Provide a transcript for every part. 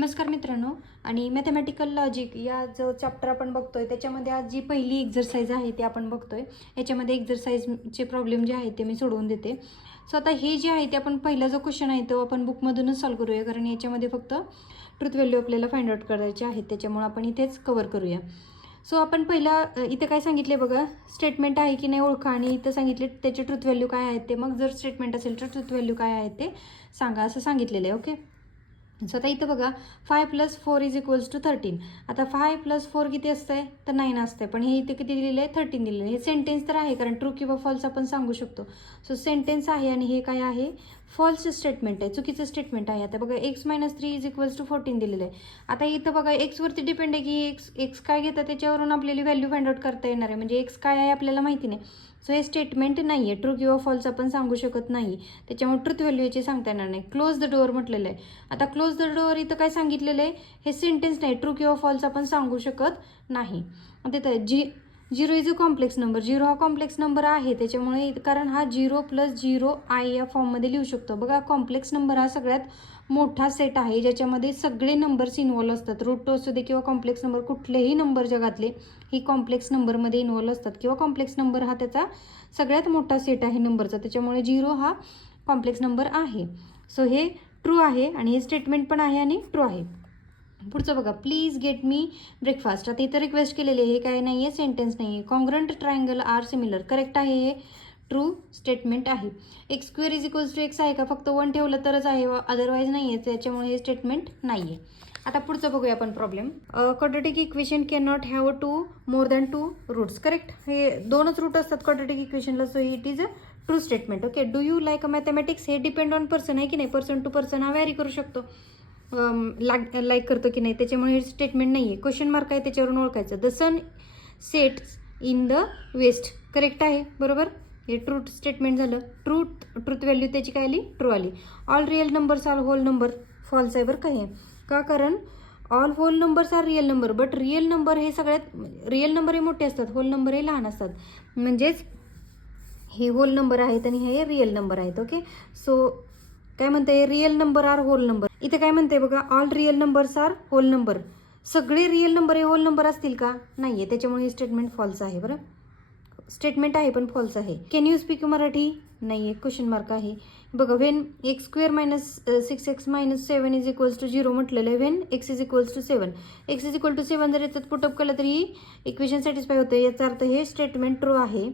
नमस्कार मित्रांनो, आणि मॅथमॅटिकल लॉजिक या जो चॅप्टर आपण बघतोय त्याच्यामध्ये आज जी पहिली एक्झरसाइज आहे ते आपण बघतोय. याच्यामध्ये एक्झरसाइजचे प्रॉब्लेम जे आहेत ते मी सोडवून देते. सो आता हे जे आहे ते आपण पहिला जो क्वेश्चन आहे तो आपण बुकमधूनच सॉल्व करूया, कारण याच्यामध्ये फक्त ट्रुथ व्हॅल्यू आपल्याला फाइंड आउट करायचे आहेत, त्याच्यामुळे आपण इथेच कव्हर करूया. सो आपण पहिला इथे काय सांगितले बघा, स्टेटमेंट आहे की नाही ओळखा, आणि इथं सांगितले त्याचे ट्रुथ व्हॅल्यू काय आहेत ते. मग जर स्टेटमेंट असेल तर ट्रुथ व्हॅल्यू काय आहेत ते सांगा असं सांगितलेलं आहे. ओके, सो आता इथं बघा 5 + 4 = 13. आता 5 + 4 किती असतंय तर 9 असतंय, पण हे इथे किती दिलेलं आहे 13 दिलेलं आहे. हे सेंटेन्स तर आहे, कारण ट्रू किंवा फॉल्स आपण सांगू शकतो. सो सेंटेन्स आहे आणि हे काय आहे, फॉल्स स्टेटमेंट आहे, चुकीचं स्टेटमेंट आहे. आता बघा x - 3 = 14 दिलेलं आहे. आता इथं बघा x वरती डिपेंड आहे की x काय घेतात त्याच्यावरून आपल्याला व्हॅल्यू फाइंड आउट करता येणार आहे, म्हणजे x काय आहे आपल्याला माहिती नाही. सो हे स्टेटमेंट नाही आहे, ट्रू किंवा फॉल्स आपण सांगू शकत नाही, त्याच्यामुळे ट्रुथ व्हॅल्यू याची सांगता येणार नाही. क्लोज द डोअर म्हटलेलं आहे. आता क्लोज द डोअर इथं काय सांगितलेलं आहे, हे सेंटेन्स नाही, ट्रू किंवा फॉल्स आपण सांगू शकत नाही. आता इथं 0 इज अ कॉम्प्लेक्स नंबर. 0 हा कॉम्प्लेक्स नंबर आहे, त्याच्यामुळे कारण हा 0 + 0 I या फॉर्ममध्ये लिहू शकतो. बघा, कॉम्प्लेक्स नंबर हा सगळ्यात मोठा सेट आहे ज्याच्यामध्ये सगळे नंबर्स इन्व्हॉल्व असतात. रूट असू दे किंवा कॉम्प्लेक्स नंबर, कुठलेही नंबर जगातले ही कॉम्प्लेक्स नंबरमध्ये इन्व्हॉल्व असतात, किंवा कॉम्प्लेक्स नंबर हा त्याचा सगळ्यात मोठा सेट आहे नंबरचा, त्याच्यामुळे 0 हा कॉम्प्लेक्स नंबर आहे. सो हे ट्रू आहे आणि हे स्टेटमेंट पण आहे आणि ट्रू आहे. पुढचं बघा, प्लीज गेट मी ब्रेकफास्ट. आता इथं रिक्वेस्ट केलेली आहे, हे काय नाही आहे, सेंटेन्स नाही आहे. Congruent triangle are similar, correct आहे, हे ट्रू स्टेटमेंट आहे. x² = x आहे का, फक्त 1 ठेवलं तरच आहे, अदरवाईज नाही आहे, त्याच्यामुळे हे स्टेटमेंट नाही आहे. आता पुढचं बघूया आपण problem. Quadratic equation can not have more than 2 roots. Correct, हे 2च रूट असतात क्वाड्रॅटिक इक्वेशनला, so it is a true statement. Okay, do you like mathematics, हे डिपेंड ऑन पर्सन आहे की नाही, पर्सन टू पर्सन हा व्हॅरी करू शकतो, लाईक करतो की नाही, त्याच्यामुळे हे स्टेटमेंट नाही आहे. क्वेश्चन मार्क आहे, त्याच्यावरून ओळखायचं. The sun sets in the west, correct आहे, बरोबर, हे ट्रू स्टेटमेंट झालं. ट्रूथ व्हॅल्यू त्याची काय आली, ट्रू आली. All real numbers are whole number, false आहे बरं का हे, का, कारण all whole numbers are real number, but real number हे सगळ्यात रिअल नंबर हे मोठे असतात, होल नंबर हे लहान असतात, म्हणजेच हे होल नंबर आहेत आणि हे रिअल नंबर आहेत. ओके, सो काय म्हणते, real number are whole number. इथे काय म्हणते बघा, all real numbers are whole number, सगळे रिअल नंबर हे होल नंबर असतील का, नाहीये, त्याच्यामुळे हे स्टेटमेंट फॉल्स आहे. बरं, स्टेटमेंट आहे पण फॉल्स आहे. कॅन यू स्पीक मराठी, नाहीये, क्वेश्चन मार्क आहे. बघा, वेन x² - 6x - 7 = 0 म्हटलेलं आहे. वेन x = 7, x = 7 जर याच्यात पुटअप केलं तरी इक्वेशन सॅटिस्फाय होतं, याचा अर्थ हे स्टेटमेंट ट्रू आहे.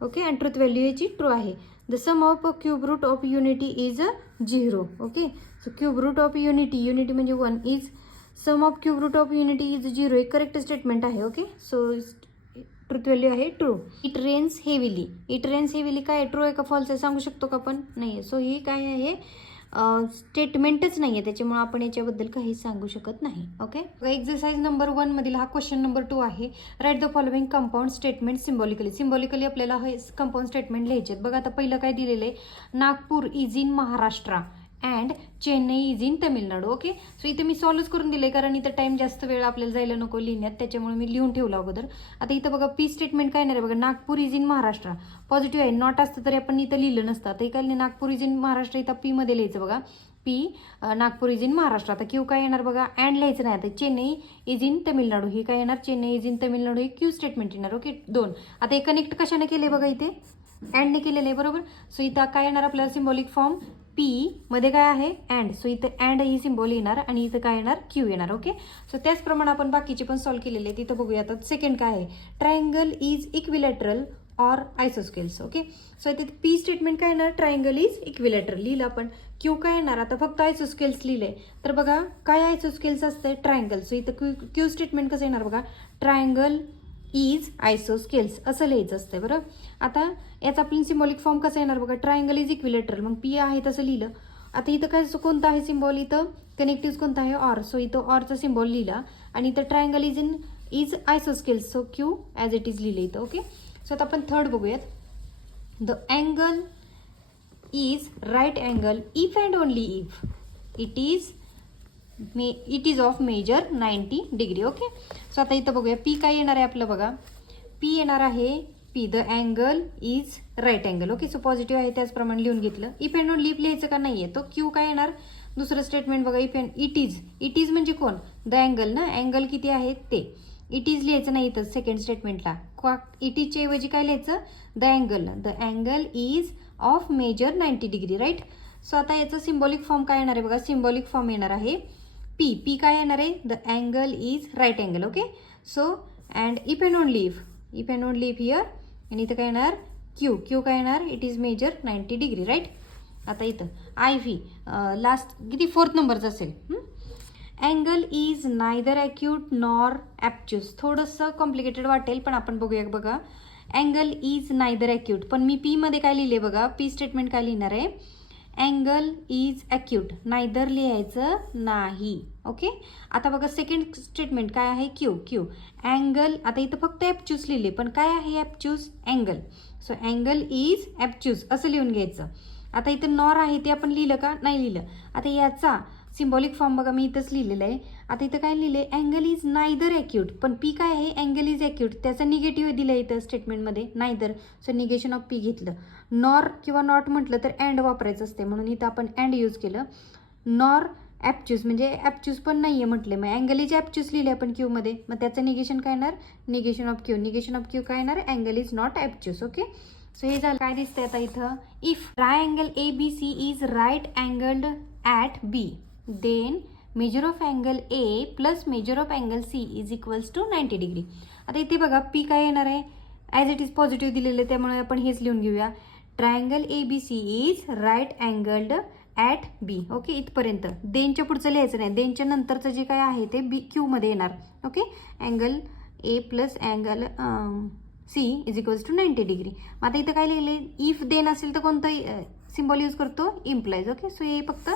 ओके, आणि ट्रुथ व्हॅल्यू याची ट्रू आहे. The sum of cube root of unity is 0. Okay, so cube root of unity म्हणजे 1 is sum of cube root of unity is 0, एक करेक्ट स्टेटमेंट आहे. ओके, सो ट्रुथ व्हॅल्यू आहे true. It rains heavily काय true आहे का false आहे सांगू शकतो का आपण, नाही आहे. सो ही काय आहे, स्टेटमेंटच नाही आहे, त्याच्यामुळे आपण याच्याबद्दल काही सांगू शकत नाही. ओके, एक्सरसाइज नंबर 1 मधील हा क्वेश्चन नंबर 2 आहे. Write the following compound statement symbolically आपल्याला हे कंपाऊंड स्टेटमेंट लिहायचे आहेत. बघा, आता पहिलं काय दिलेलं आहे, Nagpur is in Maharashtra and Chennai is in Tamil Nadu. Okay, so इथे मी सॉल्व्ह करून दिले, कारण इथं टाइम जास्त वेळ आपल्याला जायला नको लिहिण्यात, त्याच्यामुळे मी लिहून ठेवलं अगोदर. आता इथं बघा, पी स्टेटमेंट काय नाही बघा, Nagpur is in Maharashtra, positive आहे, नॉट असतं तरी आपण इथं लिहिलं नसतं. आता काय नागपूर इज इन महाराष्ट्र इथं पी मध्ये लिहायचं बघा, P Nagpur is in Maharashtra. आता क्यू काय येणार बघा, अँड लिहायचं नाही. आता चेन्नई इज इन तमिळनाडू, ही काय येणार, चेन्नई इज इन तमिळनाडू, हे क्यू स्टेटमेंट येणार. ओके, 2. आता हे कनेक्ट कशाने केले बघा, इथे अँडने केलेलं आहे, बरोबर. सो इथं काय येणार आपल्याला सिम्बॉलिक फॉर्म, पी मध्ये काय आहे अँड, सो इथं अँड ही सिम्बॉल येणार आणि इथं काय येणार, क्यू येणार. ओके, सो त्याचप्रमाणे आपण बाकीचे पण सॉल्व्ह केलेले आहेत. इथं बघूया. आता सेकंड काय आहे, triangle is equilateral or आयसोस्केल्स. Okay, so इथे पी स्टेटमेंट काय येणार, ट्रायंगल इज इक्विलॅटरल लिहिलं आपण. क्यू काय येणार, आता फक्त आयसोस्केल्स लिहिले, तर बघा काय आयसोस्केल्स असते, ट्रायंगल. सो इथं क्यू स्टेटमेंट कसं येणार बघा, ट्रायंगल इज आयसोस्केल्स असं लिहायचं असतं. बरं, आता याचा आपण सिम्बॉलिक फॉर्म कसं येणार बघा, ट्रायंगल इज इक्विलॅटरल, मग पी आहे तसं लिहिलं. आता इथं काय कोणतं आहे सिम्बॉल, इथं कनेक्टिव्ह कोणता आहे, ऑर, सो इथं ऑरचा सिम्बॉल लिहिला, आणि इथं triangle is isosceles, so Q as it is लिहिलं इथं. ओके, सो आता आपण थर्ड बघूयात. The angle is right angle if and only if it is of measure 90 degree. Okay, so आता इथं बघूया, पी काय येणार आहे आपलं बघा, पी येणार आहे P, the angle is right angle. Okay, so positive आहे त्याचप्रमाणे लिहून घेतलं. इफ अँड ओनली इफ लिहायचं का नाही आहे, तो क्यू काय येणार, दुसरं स्टेटमेंट बघा, इट इज म्हणजे कोण, द अँगल ना, अँगल किती आहे ते. इट इज लिहायचं नाही इथं सेकंड स्टेटमेंटला, इट इजच्या ऐवजी काय लिहायचं, the angle is of measure 90 degree, right. So आता याचं सिम्बॉलिक फॉर्म काय येणार आहे बघा, सिम्बॉलिक फॉर्म येणार आहे पी काय येणार आहे, the angle is right angle. Okay, so and if and only if here, आणि इथं काय येणार क्यू काय येणार, it is measure 90 degree, right. आता इथं आय व्ही लास्ट किती 4th नंबरचं असेल. Angle is neither acute nor obtuse. थोडंसं कॉम्प्लिकेटेड वाटेल पण आपण बघूया बघा. अँगल इज नायदर ॲक्यूट, पण मी पीमध्ये काय लिहिले बघा, पी स्टेटमेंट काय लिहिणार आहे, अँगल इज ॲक्यूट, नायदर लिहायचं नाही. ओके, आता बघा सेकंड स्टेटमेंट काय आहे, क्यू अँगल. आता इथं फक्त ॲप्च्यूस लिहिले, पण काय आहे ॲप्च्यूस, अँगल. सो अँगल इज ॲप्च्यूस असं लिहून घ्यायचं. आता इथं नॉर आहे ते आपण लिहिलं का, नाही लिहिलं. आता याचा सिम्बॉलिक फॉर्म बघा मी इथंच लिहिलेलं आहे. आता इथं काय लिहिलं आहे, अँगल इज नायदर ॲक्यूट, पण पी काय आहे, अँगल इज ॲक्यूट, त्याचा निगेटिव्ह दिलं आहे इथं स्टेटमेंटमध्ये neither. So negation of P घेतलं. नॉर किंवा नॉट म्हटलं तर अँड वापरायचं असते, म्हणून इथं आपण अँड यूज केलं. नॉर ॲप्च्यूस म्हणजे ॲप्च्यूस पण नाही आहे म्हटले, मग अँगल इज ॲप्च्यूस लिहिले आपण क्यूमध्ये, मग त्याचं निगेशन काय येणार, निगेशन ऑफ क्यू काय येणार, angle is not obtuse. Okay, so हे झालं. काय दिसतंय आता इथं, if triangle ABC is right angled at B, then measure of angle A plus measure of angle C is equals to 90 degree. आता इथे बघा पी काय येणार आहे, ॲज इट इज पॉझिटिव्ह दिलेलं आहे, त्यामुळे आपण हेच लिहून घेऊया, triangle ABC is right angled at B. Okay, इथपर्यंत. देनच्या पुढचं लिहायचं नाही, देनच्या नंतरचं जे काय आहे ते बी क्यूमध्ये येणार. Okay, angle A plus angle C is equals to 90 degree. मग आता इथं काय लिहिले, इफ देन असेल तर कोणतं सिम्बॉल यूज करतो, इम्प्लाइज. ओके, सो हे फक्त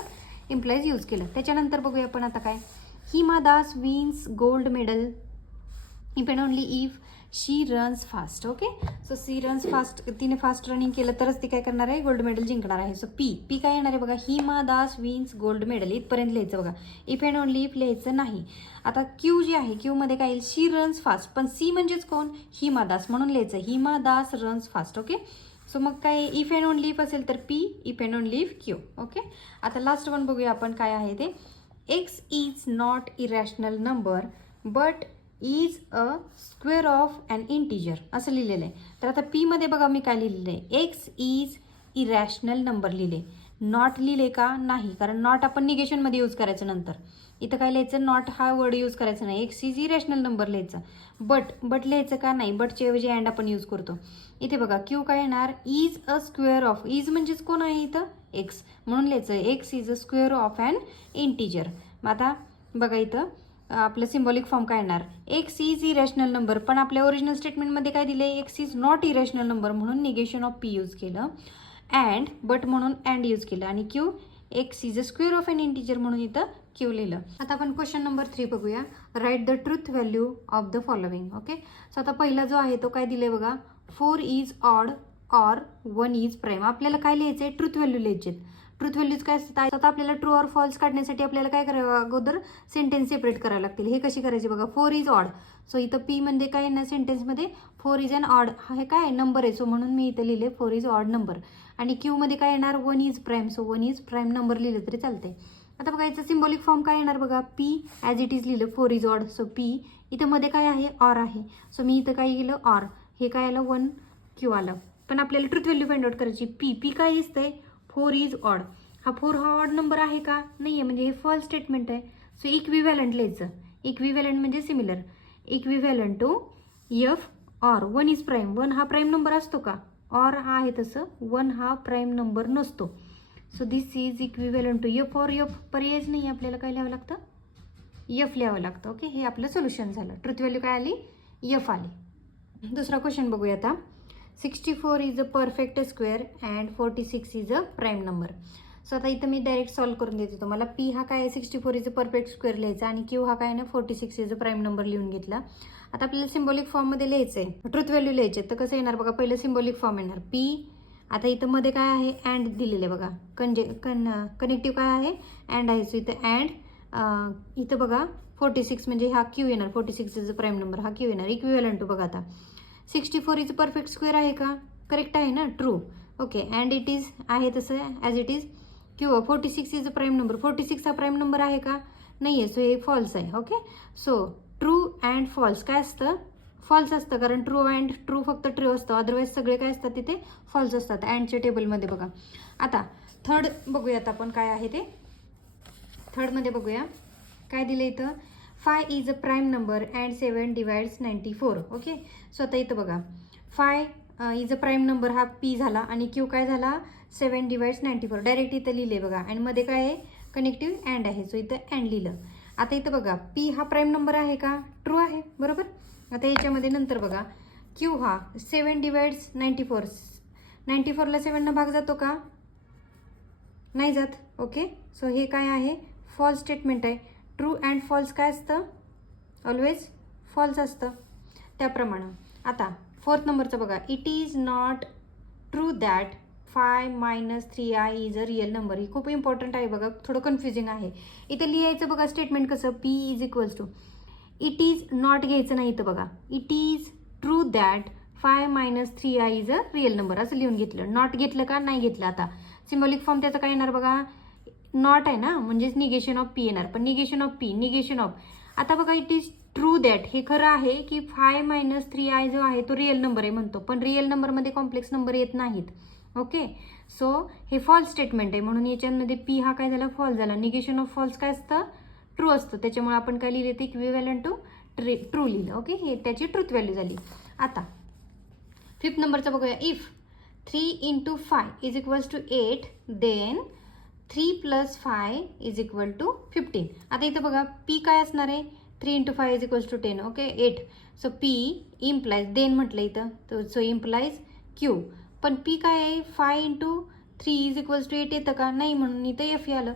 इम्प्लाइज यूज केलं. त्याच्यानंतर बघूया आपण आता काय, Hima Das wins gold medal if and only if she runs fast. Okay, so she runs fast, तिने फास्ट रनिंग केलं तरच ती काय करणार आहे, गोल्ड मेडल जिंकणार आहे. सो पी काय येणार आहे बघा, हिमा दास विन्स गोल्ड मेडल, इथपर्यंत लिहायचं बघा, इफ अँड ओनली इफ लिहायचं नाही. आता क्यू जी आहे, क्यूमध्ये काय येईल, शी रन्स फास्ट, पण सी म्हणजेच कोण, हिमा दास, म्हणून लिहायचं Hima Das runs fast. Okay, so मग काय, इफ अँड ओनली इफ असेल तर P, if and only if Q. Okay, आता लास्ट वन बघूया आपण काय आहे ते, X is not irrational number but is a square of an integer असं लिहिलेलं आहे. तर आता पीमध्ये बघा मी काय लिहिलेलं आहे, एक्स इज इरॅशनल नंबर लिहिले, नॉट लिहिले का नाही, कारण नॉट आपण निगेशनमध्ये यूज करायचं. नंतर इथं काय लिहायचं, नॉट हा वर्ड यूज करायचा नाही, एक्स इज इरॅशनल नंबर लिहायचं. बट लिहायचं का नाही, बटच्या ऐवजी अँड आपण यूज करतो. इथे बघा क्यू काय येणार, is a square of, is म्हणजेच कोण आहे इथं, एक्स, म्हणून लिहायचं x is a square of an integer. मग आता बघा इथं आपलं सिम्बॉलिक फॉर्म काय येणार, एक्स इज इरॅशनल नंबर, पण आपल्या ओरिजिनल स्टेटमेंटमध्ये काय दिले, x is not irrational number, म्हणून निगेशन ऑफ पी यूज केलं. अँड बट म्हणून अँड यूज केलं, आणि Q x is a square of an integer म्हणून इथं क्यू लिहिलं. आता आपण क्वेश्चन नंबर 3 बघूया, write the truth value of the following. Okay, so आता पहिला जो आहे तो काय दिले बघा, 4 is odd or 1 is prime. आपल्याला काय लिहायचं आहे, ट्रूथ व्हॅल्यू लिहायचे. ट्रूथ व्हॅल्यूज काय असतात, आता आपल्याला ट्रू ऑर फॉल्स काढण्यासाठी आपल्याला काय करावं, अगोदर सेंटेन्स सेपरेट करावे लागतील. हे कशी करायचे बघा, 4 इज ऑड, सो इथं पी म्हणजे काय ना, सेंटेन्समध्ये 4 इज अन ऑड, हे काय नंबर आहे, सो म्हणून मी इथं लिहिले 4 इज ऑड नंबर. आणि क्यूमध्ये काय येणार, 1 is prime, so 1 is prime number लिहिलं तरी चालते. आता बघा याचं सिम्बॉलिक फॉर्म काय येणार बघा, पी ॲज इट इज लिहिलं, 4 इज ऑड, सो पी, इथं मध्ये काय आहे, ऑर आहे, सो मी इथं काय लिहिलं ऑर, हे काय आलं 1 क्यू आलं. पण आपल्याला ट्रूथ व्हॅल्यू फाइंड आउट करायची, पी काय दिसतंय, 4 इज ऑड, हा 4 हा ऑड नंबर आहे का, नाही आहे, म्हणजे हे फॉल्स स्टेटमेंट आहे. सो इक्विव्हॅलंट लिहायचं, इक्विव्हॅलंट म्हणजे similar, equivalent to F or 1 is prime, 1 हा प्राईम नंबर असतो का, ऑर हा आहे तसं 1 हा प्राईम नंबर नसतो. So this is equivalent to F or F, पर्यायच नाही, आपल्याला काय लिहावं लागतं, एफ लिहावं लागतं. ओके, हे आपलं सोल्युशन झालं. ट्रूथ व्हॅल्यू काय आली, एफ आली. दुसरा क्वेश्चन बघूया आता, 64 is a perfect square and 46 is a prime number. So आता इथं मी डायरेक्ट सॉल्व करून देते तुम्हाला. पी हा काय आहे, 64 इज अ परफेक्ट स्क्वेअर लिहायचा, आणि क्यू हा काय ना 46 इज अ प्राईम नंबर लिहून घेतला. आता आपल्याला सिम्बॉलिक फॉर्ममध्ये लिहायचं आहे, ट्रूथ व्हॅल्यू लिहायचे. तर कसं येणार बघा, पहिलं सिम्बॉलिक फॉर्म येणार पी, आता इथं मध्ये काय आहे, अँड दिलेले बघा, कनेक्टिव्ह काय आहे, अँड आहे, सो इथं अँड, इथं बघा 46 म्हणजे हा क्यू येणार, 46 इज अ प्राईम नंबर, हा क्यू येणार. इक्विव्हॅलंट टू बघा आता 64 इज अ परफेक्ट स्क्वेअर आहे का, करेक्ट आहे ना, true. Okay, and it is आहे तसं ॲज इट इज, किंवा 46 इज अ प्राईम नंबर. 46 हा प्राईम नंबर आहे का? नाही आहे. सो हे फॉल्स आहे. Okay. So true and false काय असतं? फॉल्स असतं, कारण ट्रू अँड ट्रू फक्त ट्रू असतं, अदरवाईज सगळे काय असतात तिथे फॉल्स असतात अँडच्या टेबलमध्ये बघा. आता थर्ड बघूयात आपण काय आहे ते. थर्डमध्ये बघूया काय दिलं इथं. 5 is a prime number and 7 divides 94. Okay. So आता इथं बघा 5 इज अ प्राईम नंबर हा पी झाला आणि क्यू काय झाला 7 डिवाइड्स 94. डायरेक्ट इथं लिहिले बघा. आणि मध्ये काय आहे कनेक्टिव्ह अँड आहे. सो इथं अँड लिहिलं. आता इथं बघा पी हा प्राईम नंबर आहे का? ट्रू आहे. बरोबर. आता याच्यामध्ये नंतर बघा क्यू हा 7 डिवाइड्स 94. 94ला 7 भाग जातो का? नाही जात. ओके. सो हे काय आहे? फॉल्स स्टेटमेंट आहे. ट्रू अँड फॉल्स काय असतं? ऑलवेज फॉल्स असतं. त्याप्रमाणे आता फोर्थ नंबरचं बघा. It is not true that 5 - 3i is a real number. ही खूप इम्पॉर्टंट आहे बघा, थोडं कन्फ्युजिंग आहे. इथं लिहायचं बघा स्टेटमेंट कसं. P is equals to it is not घ्यायचं नाही इथं बघा. It is true that 5 - 3i is a real number असं लिहून घेतलं. नॉट घेतलं का? नाही घेतलं. आता सिम्बॉलिक फॉर्म त्याचं काय येणार बघा. नॉट आहे ना, म्हणजेच निगेशन ऑफ पी येणार. पण negation of P negation of. आता बघा इट इज ट्रू दॅट हे खरं आहे की 5 - 3i जो आहे तो रिअल नंबर आहे म्हणतो, पण रिअल नंबरमध्ये कॉम्प्लेक्स नंबर येत नाहीत. ओके. सो हे फॉल्स स्टेटमेंट आहे, म्हणून याच्यामध्ये पी हा काय झाला? फॉल्स झाला. निगेशन ऑफ फॉल्स काय असतं? ट्रू असतं. त्याच्यामुळे आपण काय लिहिले ते इक्विव्हॅलंट टू ट्रू लिहिलं. ओके. हे त्याची ट्रूथ व्हॅल्यू झाली. आता फिफ्थ नंबरचं बघूया. If 3 × 5 is equals to 8 then 3 + 5 is equal to 15. आता इथं बघा पी काय असणार आहे? 3 × 5 is equals to 10. Okay. 8. So P implies then म्हटलं इथं, तर सो इम्प्लाइज क्यू. पण पी काय आहे? 5 × 3 इज इक्वल्स टू 8 येतं का? नाही. म्हणून इथं एफ आलं.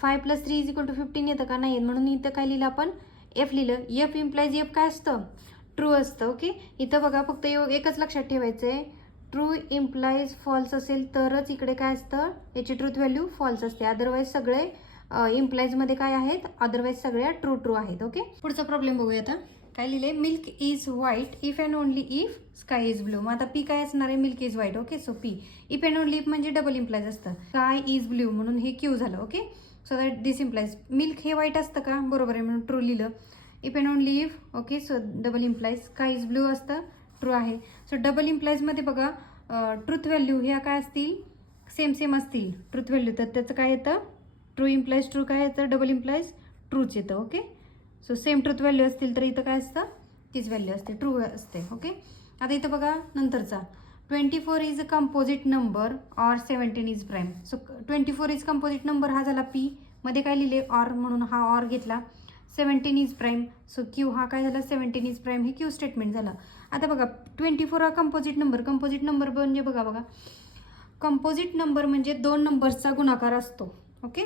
5 + 3 इज इक्वल टू 15 येतं का? नाही. म्हणून इथं काय लिहिलं आपण? एफ लिहिलं. एफ इम्प्लाइज एफ काय असतं? ट्रू असतं. ओके. इथं बघा फक्त एकच लक्षात ठेवायचं आहे. ट्रू इम्प्लाइज फॉल्स असेल तरच इकडे काय असतं? याची ट्रूथ व्हॅल्यू फॉल्स असते. अदरवाईज सगळे इम्प्लाइजमध्ये काय आहेत? अदरवाईज सगळ्या ट्रू आहेत. ओके. पुढचा प्रॉब्लेम बघूया आता. काय लिहिले? Milk is white if and only if sky is blue. मग आता पी काय असणार आहे? Milk is white. Okay. So P if and only if म्हणजे डबल इम्प्लाइज असतं. स्काय इज ब्ल्यू म्हणून हे क्यू झालं. Okay. So that this implies milk हे व्हाईट असतं का? बरोबर आहे, म्हणून ट्रू लिहिलं. If and only if. Okay. So double implies sky is blue असतं. ट्रू आहे. सो डबल इम्प्लाइजमध्ये बघा ट्रूथ व्हॅल्यू ह्या काय असतील? सेम असतील ट्रूथ व्हॅल्यू. तर त्याचं काय येतं? ट्रू इम्प्लाइज ट्रू काय येतं? डबल इम्प्लाइज ट्रूच येतं. Okay. So same truth value असतील तर इथं काय असतं? तीच व्हॅल्यू असते, ट्रू असते. ओके. आता इथं बघा नंतरचा 24 is a composite number or 17 is prime. So 24 is composite number हा झाला पी. मध्ये काय लिहिले? ऑर, म्हणून हा ऑर घेतला. 17 इज प्राईम. सो क्यू हा काय झाला? 17 इज प्राईम. हे क्यू स्टेटमेंट झालं. आता बघा 24 हा कंपोजिट नंबर. कंपोजिट नंबर म्हणजे बघा कंपोजिट नंबर म्हणजे दोन नंबर्सचा गुणाकार असतो. ओके.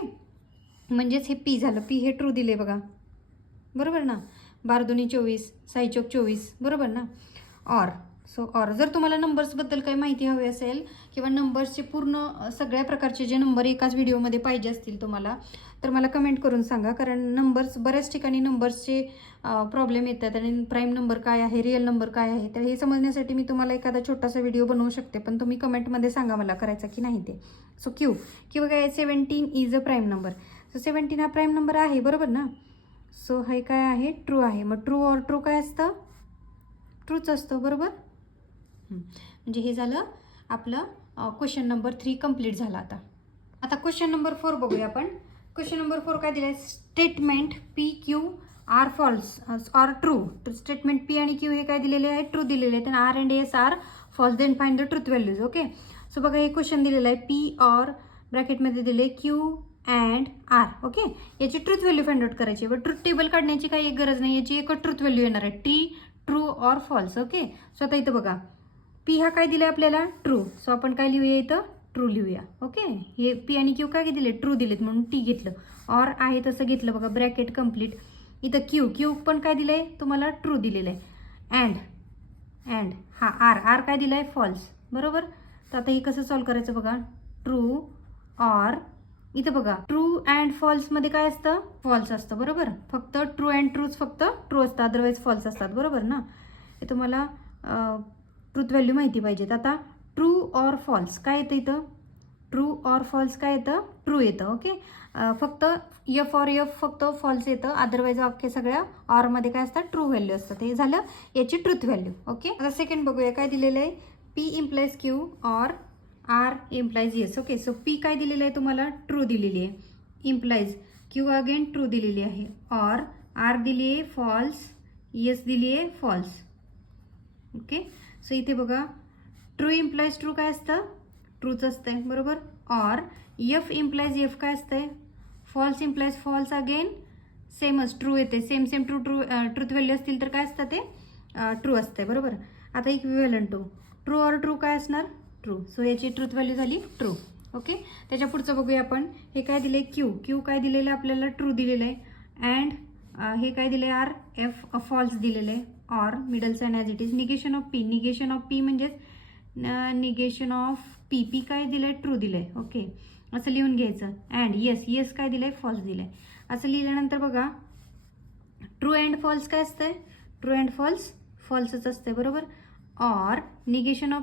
म्हणजेच हे पी झालं. पी हे ट्रू दिले बघा. बरोबर ना. 12 दूनी 24, 6 चौक 24. बरोबर ना. ऑर. So or. जर तुम्हाला नंबर्सबद्दल काही माहिती हवी असेल किंवा नंबर्सचे पूर्ण सगळ्या प्रकारचे जे नंबर एकाच व्हिडिओमध्ये पाहिजे असतील तुम्हाला, तर मला कमेंट करून सांगा. कारण नंबर्स बऱ्याच ठिकाणी नंबर्सचे प्रॉब्लेम येतात आणि प्राईम नंबर काय आहे, रिअल नंबर काय आहे, तर हे समजण्यासाठी मी तुम्हाला एखादा छोटासा व्हिडिओ बनवू शकते. पण तुम्ही कमेंटमध्ये सांगा मला करायचा की नाही ते. सो क्यू किंवा काय 17 is a prime number. So 17 हा प्राईम नंबर आहे. बरोबर ना. सो हे काय आहे? ट्रू आहे. मग ट्रू ऑर ट्रू काय असतं? ट्रूच असतं. बरोबर. म्हणजे हे झालं आपलं क्वेश्चन नंबर 3 कंप्लीट झाला. आता क्वेश्चन नंबर 4 बघूया आपण. क्वेश्चन नंबर 4 काय दिलं आहे? Statement P Q R false or true. Statement P आणि क्यू हे काय दिलेले आहेत? ट्रू दिलेले आहेत. आणि R and S R false. Then find the truth values. Okay. So बघा हे क्वेश्चन दिलेलं आहे. पी ऑर ब्रॅकेटमध्ये दिले क्यू अँड आर. ओके. याची ट्रूथ व्हॅल्यू फाइंड आउट करायची. बट ट्रूथ टेबल काढण्याची काही एक गरज नाही. याची एकच ट्रूथ व्हॅल्यू येणार आहे. T true or false. Okay. So आता इथं बघा पी हा काय दिला आपल्याला? ट्रू. सो आपण काय लिहूया इथं? ट्रू लिहूया. ओके. हे पी आणि क्यू काय दिले? ट्रू दिलेत म्हणून टी घेतलं. ऑर आहे तसं घेतलं बघा. Bracket complete. इथं क्यू पण काय दिलंय तुम्हाला? ट्रू दिलेलं आहे. अँड हा आर काय दिलाय? फॉल्स. बरोबर. तर आता हे कसं सॉल्व्ह करायचं बघा. ट्रू ऑर इथं बघा ट्रू अँड फॉल्स मध्ये काय असतं? फॉल्स असतं. बरोबर. फक्त ट्रू अँड ट्रूच फक्त ट्रू असतं, अदरवाईज फॉल्स असतात. बरोबर ना. हे तुम्हाला ट्रूथ व्हॅल्यू माहिती पाहिजेत. आता ट्रू ऑर फॉल्स काय येतं इथं? ट्रू ऑर फॉल्स काय येतं, ट्रू येतं. ओके, फक्त एफ ऑर एफ फक्त फॉल्स येतं, अदरवाईज वाक्य सगळ्या ऑरमध्ये काय असतात, ट्रू व्हॅल्यू असतात. हे झालं याची ट्रूथ व्हॅल्यू. ओके, आता सेकंड बघूया काय दिलेलं आहे. P implies Q or R implies S. Okay, so P काय दिलेलं आहे तुम्हाला, ट्रू दिलेली आहे. इम्प्लाइज क्यू अगेन ट्रू दिलेली आहे. ऑर आर दिली आहे फॉल्स, येस दिली आहे फॉल्स. ओके, सो इथे बघा ट्रू इम्प्लाइज ट्रू काय असतं, ट्रूच असतंय बरोबर. ऑर एफ इम्प्लाइज एफ काय असतंय, फॉल्स इम्प्लाइज फॉल्स अगेन सेमच ट्रू येते. Same same true truth value असतील तर काय असतं ते ट्रू असतंय बरोबर. आता equivalent to true or true काय असणार, ट्रू. सो याची ट्रूथ व्हॅल्यू झाली ट्रू. ओके, त्याच्या पुढचं बघूया आपण. हे काय दिले क्यू, क्यू काय दिलेलं आहे आपल्याला, ट्रू दिलेलं आहे. अँड हे काय दिले आर एफ फॉल्स दिलेलं आहे. Or middle sign as it is. Negation of P, negation of P म्हणजेच निगेशन ऑफ पी, पी काय दिलं आहे, ट्रू दिलं आहे. ओके, असं लिहून घ्यायचं. अँड येस, येस काय दिलं आहे, फॉल्स दिलं आहे. असं लिहिल्यानंतर बघा ट्रू अँड फॉल्स काय असतंय, ट्रू अँड फॉल्स फॉल्सच असतंय बरोबर. ऑर निगेशन ऑफ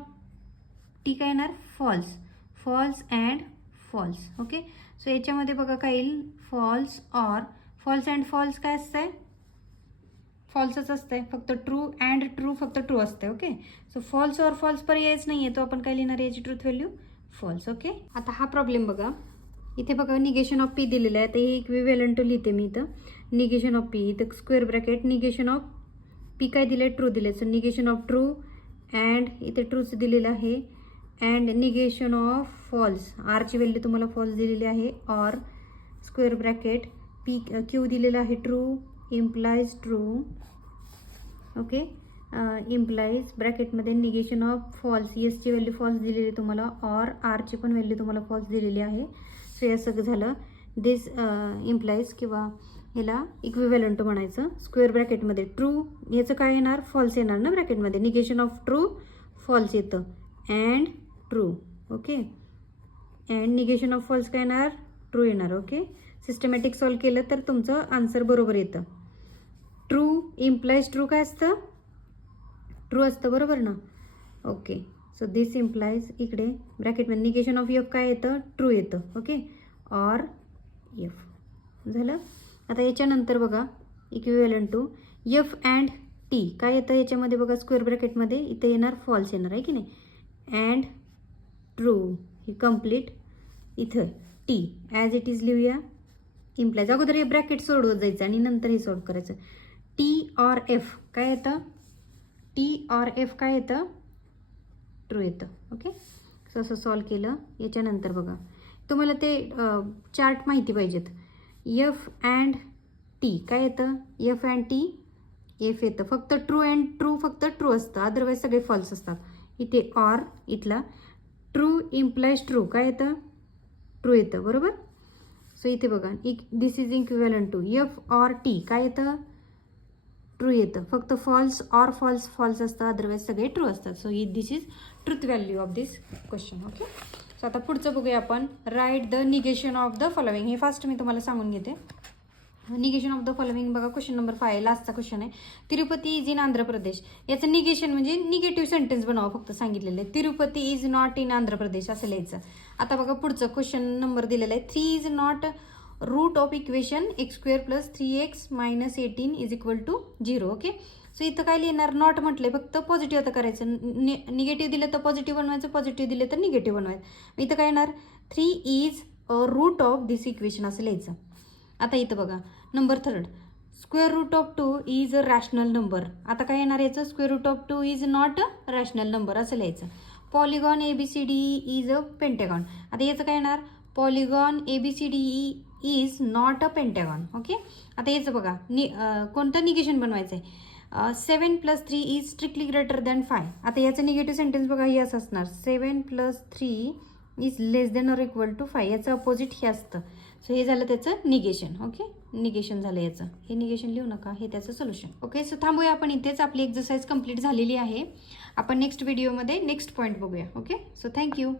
टी काय येणार, false, false and false. Okay, so याच्यामध्ये बघा काय येईल, false or false and false काय असतंय, फॉल्सच असतंय. फक्त ट्रू अँड ट्रू फक्त ट्रू असते. Okay, so false or false पर्यायच नाही आहे, तो आपण काय लिहिणार याची ट्रूथ व्हॅल्यू फॉल्स. ओके, आता हा प्रॉब्लेम बघा. इथे बघा निगेशन ऑफ पी दिलेलं आहे. तर हे इक्विव्हॅलंट लिहिते मी इथं. निगेशन ऑफ पी, इथं square bracket negation of P काय दिलं आहे, ट्रू दिलं आहे. So negation of true and इथे ट्रूच दिलेलं आहे. अँड निगेशन ऑफ फॉल्स, आरची व्हॅल्यू तुम्हाला फॉल्स दिलेली आहे. Or square bracket P Q दिलेलं आहे true implies true. Okay, implies ब्रॅकेटमध्ये निगेशन ऑफ फॉल्स, येसची व्हॅल्यू फॉल्स दिलेली आहे तुम्हाला. ऑर आरची पण व्हॅल्यू तुम्हाला फॉल्स दिलेली आहे. सो हे सगळं झालं. दिस इम्प्लाइज किंवा ह्याला इक्विव्हॅलंट म्हणायचं. स्क्वेअर ब्रॅकेटमध्ये ट्रू, याचं काय येणार, फॉल्स येणार ना ब्रॅकेटमध्ये. निगेशन ऑफ ट्रू फॉल्स येतं. And true. Okay, and negation of false काय येणार, ट्रू येणार. ओके, सिस्टमॅटिक सॉल्व केलं तर तुमचं आन्सर बरोबर येतं. ट्रू इम्प्लाइज ट्रू काय असतं, ट्रू असतं बरोबर ना. ओके, सो दिस इम्प्लाइज इकडे ब्रॅकेटमध्ये निगेशन ऑफ एफ काय येतं, ट्रू येतं. ओके, ऑर एफ झालं. आता याच्यानंतर बघा equivalent to F and T काय येतं याच्यामध्ये बघा, स्क्वेअर ब्रॅकेटमध्ये इथे येणार फॉल्स येणार आहे की नाही. And true he complete. इथं टी ॲज इट इज लिहूया. इम्प्लाइज अगोदर हे ब्रॅकेट सोडवत जायचं आणि नंतर हे सॉल्व करायचं. टी ऑर एफ काय येतं, टी ऑर एफ काय येतं, ट्रू येतं. ओके, सो असं सॉल्व केलं. याच्यानंतर बघा तुम्हाला ते चार्ट माहिती पाहिजेत. एफ अँड टी काय येतं, एफ अँड टी एफ येतं. फक्त ट्रू अँड ट्रू फक्त ट्रू असतं, अदरवाईज सगळे फॉल्स असतात. इथे ऑर इथला ट्रू इम्प्लाइज ट्रू काय येतं, ट्रू येतं बरोबर. सो इथे बघा this is equivalent to F or T काय येतं, ट्रू येतं. फक्त फॉल्स ऑर फॉल्स फॉल्स असतं, अदरवाईज सगळे ट्रू असतात. So this is truth value of this question. Okay, so आता पुढचं बघूया आपण. Write the negation of the following. हे फास्ट मी तुम्हाला सांगून घेते. निगेशन ऑफ द फॉलोइंग बघा, क्वेश्चन नंबर 5 लास्टचा क्वेश्चन आहे. Tirupati is in Andhra Pradesh. याचं निगेशन म्हणजे निगेटिव्ह सेंटेन्स बनावं फक्त सांगितलेलं आहे. Tirupati is not in Andhra Pradesh असं लिहायचं. आता बघा पुढचं क्वेश्चन नंबर दिलेला आहे. 3 is not root of equation x² + 3x - 18 = 0. Okay, so इथं काय लिहिणार, नॉट म्हटले फक्त पॉझिटिव्ह आता करायचं. निगेटिव्ह दिलं तर पॉझिटिव्ह बनवायचं, पॉझिटिव्ह दिलं तर निगेटिव्ह बनवायचं. इथं काय येणार, 3 is a root of this equation असं लिहायचं. आता इथं बघा number 3 square root of 2 is a rational number. आता काय येणार याचं, square root of 2 is not a rational number असं लिहायचं. Polygon ABCDE is a pentagon. आता याचं काय येणार, polygon ABCDE is not a pentagon. Okay, आता याचं बघा कोणतं निगेशन बनवायचं आहे. 7 + 3 इज स्ट्रिक्टली ग्रेटर दॅन 5. आता याचं निगेटिव्ह सेंटेन्स बघा हे असं असणार, 7 + 3 is less than or equal to 5. याचं अपोजिट हे असतं. सो हे झालं त्याचं निगेशन. ओके, निगेशन झालं याचं. हे निगेशन लिहू नका, हे त्याचं सोल्युशन. ओके, सो थांबूया आपण इथेच. आपली एक्सरसाइज कंप्लीट झालेली आहे. आपण नेक्स्ट व्हिडिओमध्ये नेक्स्ट पॉईंट बघूया. Okay, so thank you.